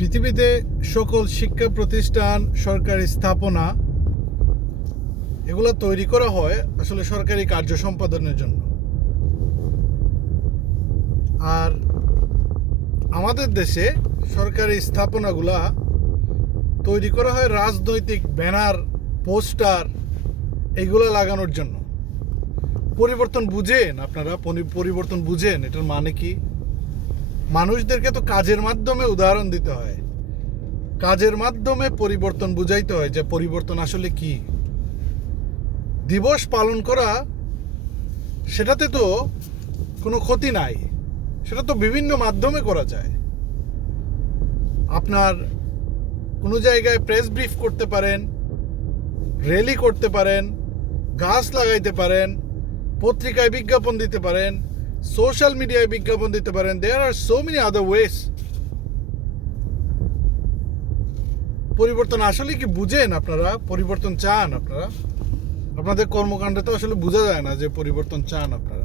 পৃথিবীতে সকল শিক্ষা প্রতিষ্ঠান, সরকারি স্থাপনা এগুলো তৈরি করা হয় আসলে সরকারি কার্য সম্পাদনের জন্য। আর আমাদের দেশে সরকারি স্থাপনাগুলা তৈরি করা হয় রাজনৈতিক ব্যানার, পোস্টার এগুলো লাগানোর জন্য। পরিবর্তন বুঝেন আপনারা? পরিবর্তন বুঝেন এটার মানে কি? মানুষদেরকে তো কাজের মাধ্যমে উদাহরণ দিতে হয়, কাজের মাধ্যমে পরিবর্তন বুঝাইতে হয় যে পরিবর্তন আসলে কি। দিবস পালন করা, সেটাতে তো কোনো ক্ষতি নাই, সেটা তো বিভিন্ন মাধ্যমে করা যায়। আপনার কোনো জায়গায় প্রেস ব্রিফ করতে পারেন, র্যালি করতে পারেন, গাছ লাগাইতে পারেন, পত্রিকায় বিজ্ঞাপন দিতে পারেন, সোশ্যাল মিডিয়ায় বিজ্ঞাপন দিতে পারেন। দেয়ার আর সো মেনি আদার ওয়েস। পরিবর্তন আসলে কি বুঝেন আপনারা? পরিবর্তন চান আপনারা? আপনাদের কর্মকাণ্ডে তো আসলে বোঝা যায় না যে পরিবর্তন চান আপনারা।